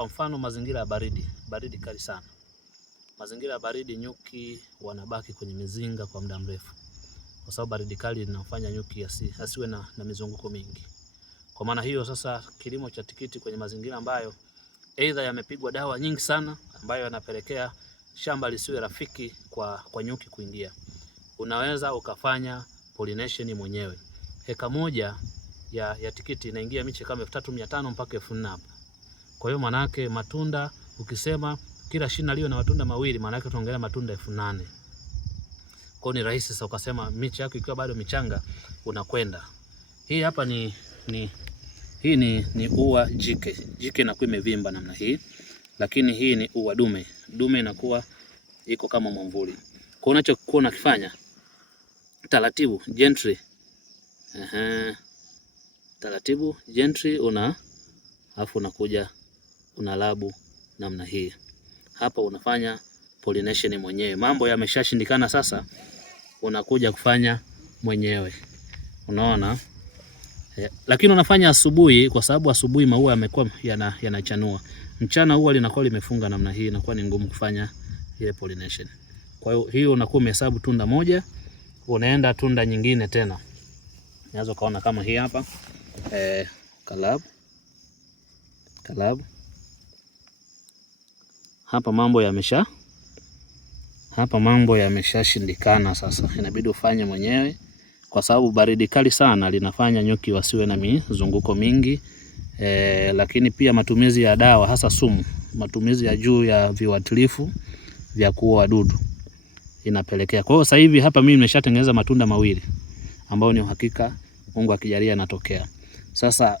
kwa mfano mazingira ya baridi kali sana. Mazingira ya baridi, nyuki wanabaki kwenye mizinga kwa muda mrefu, kwa sababu baridi kali linafanya nyuki asiwe na mizunguko mingi. Kwa maana hiyo sasa, kilimo cha tikiti kwenye mazingira ambayo aidha yamepigwa dawa nyingi sana, ambayo yanapelekea shamba lisiwe rafiki kwa nyuki kuingia, unaweza ukafanya pollination mwenyewe. Heka moja ya tikiti inaingia miche kama 3500 mpaka 4000 hapa. Kwa hiyo manake matunda, ukisema kila shina liwe na matunda mawili, manake tunaongelea matunda 8000. Kwa ni rahisi sasa ukasema miche yako ikiwa bado michanga unakwenda. Hii hapa ni ua jike. Jike inakuwa imevimba namna hii, lakini hii ni ua dume. Dume inakuwa iko kama mwamvuli. Kwa unachokuwa unakifanya taratibu, gently. Taratibu gently alafu unakuja unalabu namna hii. Hapa unafanya pollination mwenyewe. Mambo yameshashindikana sasa, unakuja kufanya mwenyewe. Unaona? Lakini unafanya asubuhi, kwa sababu asubuhi maua yamekuwa yanachanua. Mchana ua linakuwa limefunga namna hii, inakuwa ni ngumu kufanya ile pollination. Kwa hiyo unakuwa umehesabu tunda moja, unaenda tunda nyingine tena. Unaweza kaona kama hii hapa. Kalabu. Hapa mambo yameshashindikana sasa. Inabidi ufanye mwenyewe, kwa sababu baridi kali sana linafanya nyuki wasiwe na mizunguko mingi. Lakini pia matumizi ya dawa, hasa sumu, matumizi ya juu ya viuatilifu vya kuua wadudu inapelekea. Kwa hiyo sasa hivi hapa mimi nimeshatengeneza matunda mawili ambayo ni uhakika Mungu akijalia yanatokea. Sasa